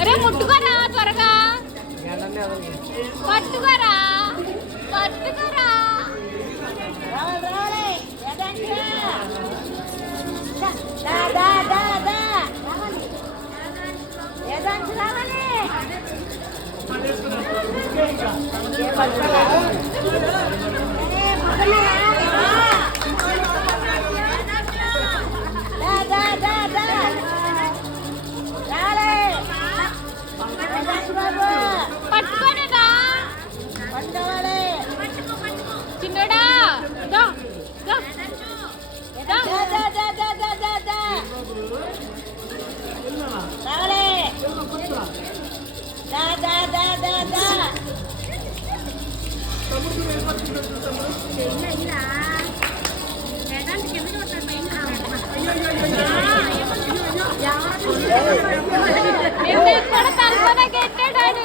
అరే ముట్టుకోరా త్వరగా పట్టుకోరా పట్టుకోరా పట్టుకోనేదా చిన్నడా కూడా తలపన గెట్టాడు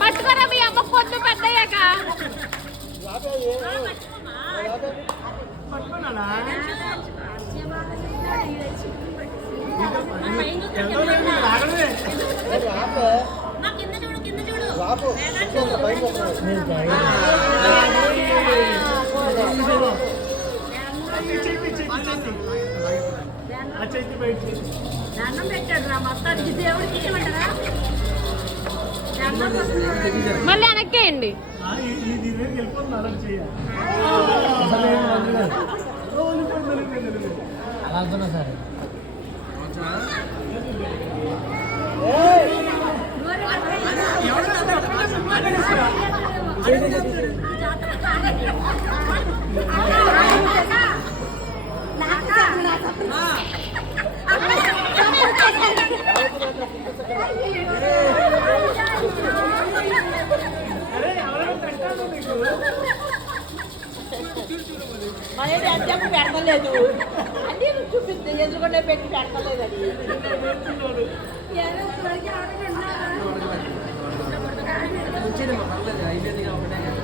పట్టుకోరా మీ అమ్మ పొద్దు పెద్దయ్యాక దండం పెట్టాడు రా మొత్తానికి దేవుడికి ఏమంటారా మళ్ళీ వెనక్కేయండి అలా అనుకున్నా సార్ మనేది అంతేపు పెడతలేదు అన్నీ చూపిస్తుంది ఎదురుకుండా పెట్టి పెడతలేదు అది వచ్చింది అయిపోయింది కాబట్టి